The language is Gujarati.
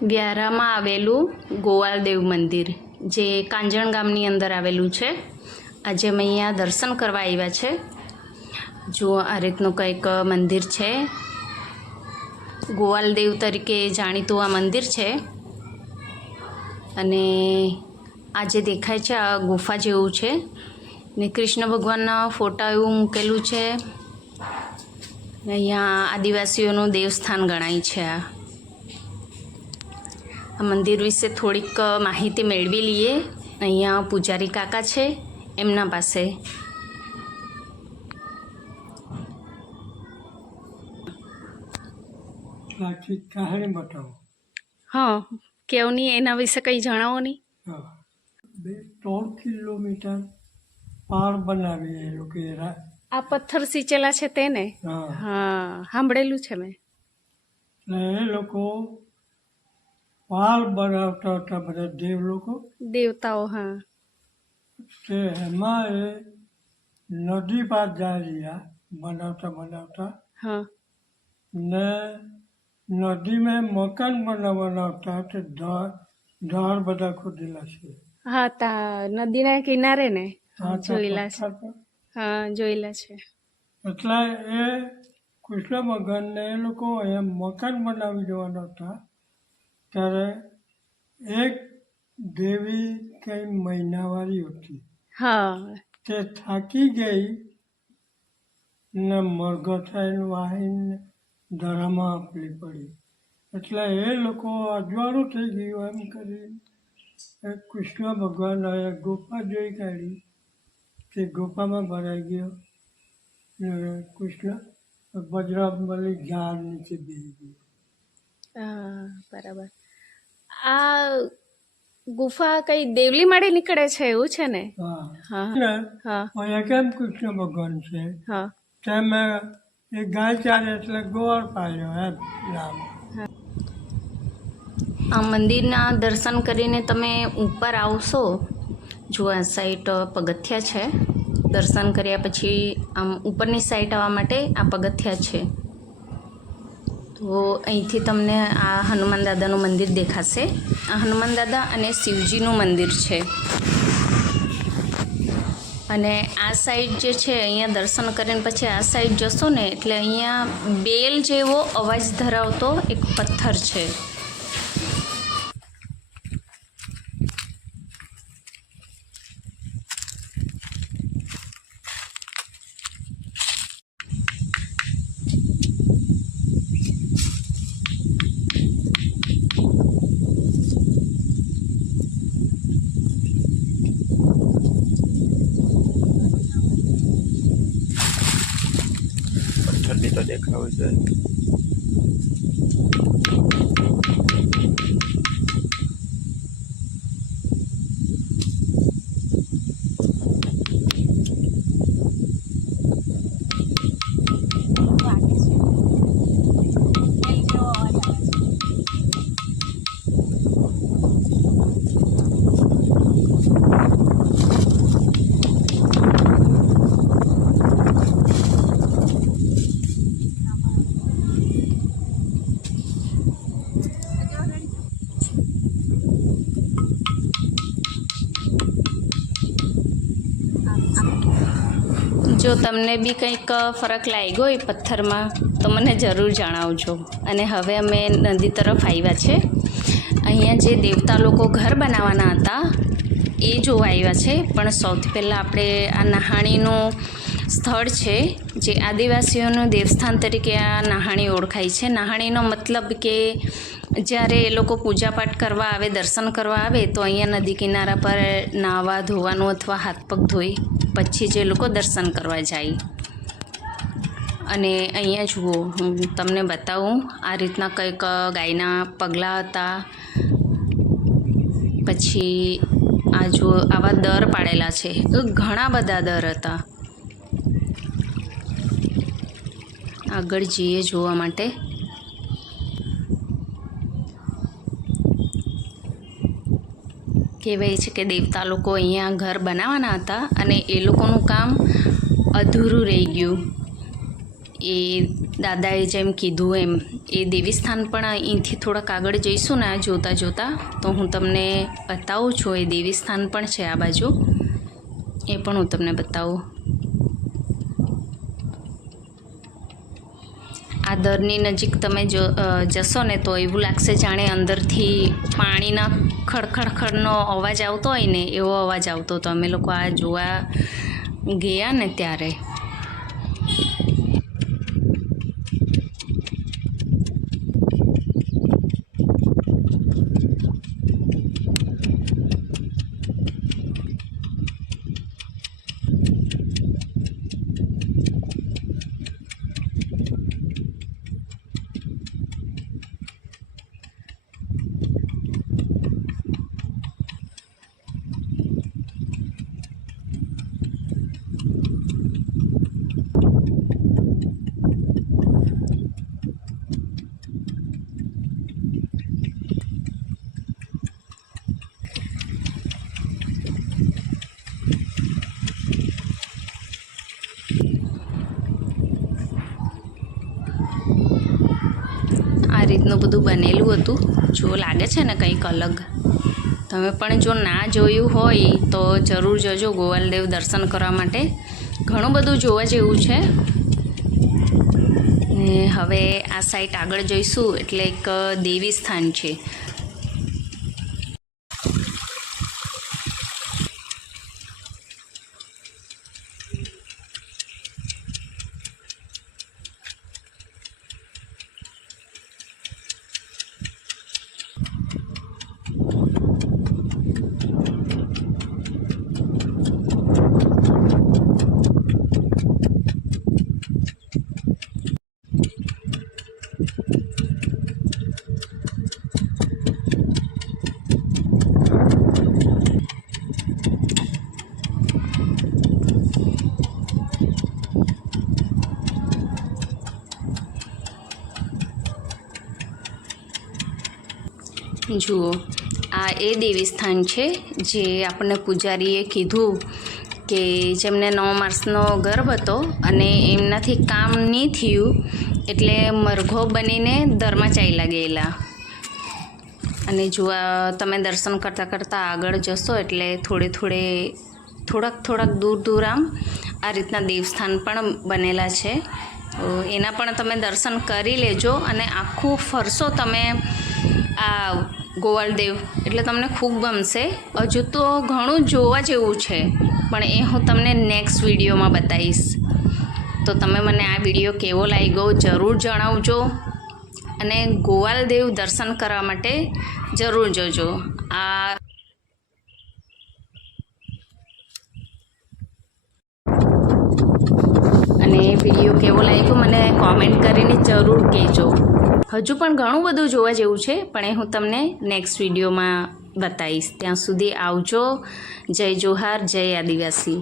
વ્યારામાં આવેલું ગોવાલદેવ મંદિર જે કાંજણ ગામની અંદર આવેલું છે. આજે અમે અહીંયા દર્શન કરવા આવ્યા છે. જો આ રીતનું કંઈક મંદિર છે. ગોવાલદેવ તરીકે જાણીતું આ મંદિર છે. અને આ જે દેખાય છે આ ગુફા જેવું છે ને કૃષ્ણ ભગવાનના ફોટા એવું મૂકેલું છે. અહીંયા આદિવાસીઓનું દેવસ્થાન ગણાય છે. આ મંદિર વિશે થોડીક માહિતી મેળવી લઈએ. અહીંયા પૂજારી કાકા છે એમના પાસે. કહાની બતાવો. હા, કેવું નહીં, એના વિશે કંઈ જણાવો નહીં. 2-3 કિલોમીટર પાર બનાવી એ લોકો. આ પથ્થર સિંચેલા છે તેને? હા, સાંભળેલું છે મેં. એટલે એ લોકો પાર બનાવતા હતા, બધા દેવ લોકો, દેવતાઓ. હા, તે એમાં એ નદી પાર જાય રહ્યા બનાવતા બનાવતા. હા, ને નદી में મકાન બનાવતા તે ધાર બધા ખોદેલા છે. હા, તા નદીના કિનારે ને. હા, જોયેલા છે. હા, જોયેલા છે. એટલે એ કૃષ્ણ ભગવાનને એ લોકો એમ મકાન બનાવી દેવાના હતા. ત્યારે એક દેવી કઈ મહિનાવાળી હતી. હા, તે થાકી ગઈ ને મરઘો થઈને વાહીને ધરામાં આપવી પડી. એટલે એ લોકો અજવાળું થઈ ગયું એમ કરી કૃષ્ણ ભગવાન ગુફા જોઈ કાઢી. તે ગુફામાં ભરાઈ ગયો. કૃષ્ણ બજરંગબલી ઝાડ નીચે બેસી ગયો. હા, બરાબર. આ ગુફા કઈ દેવલી માળે નીકળે છે એવું છે ને? હા, હા, હા, અહીંયા કેમ કૃષ્ણ ભગવાન છે હા, તેમ એ ગાય ચાલે એટલે ગોળ પાડ્યો એમ નામ. આ મંદિરના દર્શન કરીને તમે ઉપર આવશો. જો આ સાઈડ પગથિયા છે. દર્શન કર્યા પછી આમ ઉપરની સાઈડ આવવા માટે આ પગથિયા છે. તો અહીંથી તમને આ હનુમાન દાદાનું મંદિર દેખાશે. આ હનુમાન દાદા અને શિવજીનું મંદિર છે. અને આ સાઈડ જે છે અહીંયા દર્શન કરીને પછી આ સાઈડ જશો ને એટલે અહીંયા બેલ જેવો અવાજ ધરાવતો એક પથ્થર છે. ઠંડી તો દેખાવું જોઈએ. જો તમને બી કંઈક ફરક લાગ્યો એ પથ્થરમાં તો મને જરૂર જણાવજો. અને હવે અમે નદી તરફ આવ્યા છે. અહીંયા જે દેવતા લોકો ઘર બનાવવાના હતા એ જોવા આવ્યા છે. પણ સૌથી પહેલાં આપણે આ નહાણીનું સ્થળ છે જે આદિવાસીઓનું દેવસ્થાન તરીકે આ નહાણી ઓળખાય છે. નહાણીનો મતલબ કે જ્યારે એ લોકો પૂજાપાઠ કરવા આવે, દર્શન કરવા આવે તો અહીંયા નદી કિનારા પર નાહવા ધોવાનું અથવા હાથ પગ ધોઈ પછી જે લોકો દર્શન કરવા જાય. અને અહીંયા જુઓ, હું તમને બતાવું. આ રીતના કંઈક ગાયના પગલાં હતા. પછી આ જુઓ આવા દર પાડેલા છે. ઘણા બધા દર હતા. આગળ જઈએ જોવા માટે. કહેવાય છે કે દેવતા લોકો અહીંયા ઘર બનાવવાના હતા અને એ લોકોનું કામ અધૂરું રહી ગયું. એ દાદાએ જેમ કીધું એમ એ દેવી સ્થાન પણ અહીંથી થોડાક આગળ જઈશું ને જોતાં જોતાં તો હું તમને બતાવું છું. એ દેવી સ્થાન પણ છે આ બાજુ, એ પણ હું તમને બતાવું. આ દરની નજીક તમે જશો ને તો એવું લાગશે જાણે અંદરથી પાણીના ખડખડખડનો અવાજ આવતો હોય ને એવો અવાજ આવતો હતો અમે લોકો આ જોવા ગયા ને ત્યારે. આ રીતનું બધું બનેલું હતું. જો લાગે છે ને કંઈક અલગ. તમે પણ જો ના જોયું હોય તો જરૂર જજો ગોવાલદેવ દર્શન કરવા માટે. ઘણું બધું જોવા જેવું છે. ને હવે આ સાઈડ આગળ જઈશું એટલે એક દેવી સ્થાન છે. જુઓ આ એ દેવી સ્થાન છે જે આપણને પૂજારીએ કીધું કે જેમને 9 માસનો ગર્ભ હતો અને એમનાથી કામ નહીં થયું એટલે મરઘો બનીને દરમાં ચાલ્યા ગયેલા. અને જો તમે દર્શન કરતાં કરતાં આગળ જશો એટલે થોડાક દૂર આમ આ રીતના દેવસ્થાન પણ બનેલા છે. એના પણ તમે દર્શન કરી લેજો અને આખું ફરશો તમે આ ગોવાલદેવ એટલે તમને ખૂબ ગમશે. હજુ તો ઘણું જોવા જેવું છે પણ એ હું તમને નેક્સ્ટ વિડીયોમાં બતાવીશ. તો તમે મને આ વિડીયો કેવો લાગ્યો જરૂર જણાવજો અને ગોવાલદેવ દર્શન કરવા માટે જરૂર જજો. અને વિડીયો કેવો લાગ્યો મને કોમેન્ટ કરીને જરૂર કહેજો. હજુ પણ ઘણું બધું જોવા જેવું છે પણ એ હું તમને નેક્સ્ટ વિડીયોમાં બતાવીશ. ત્યાં સુધી આવજો. જય જોહાર, જય આદિવાસી.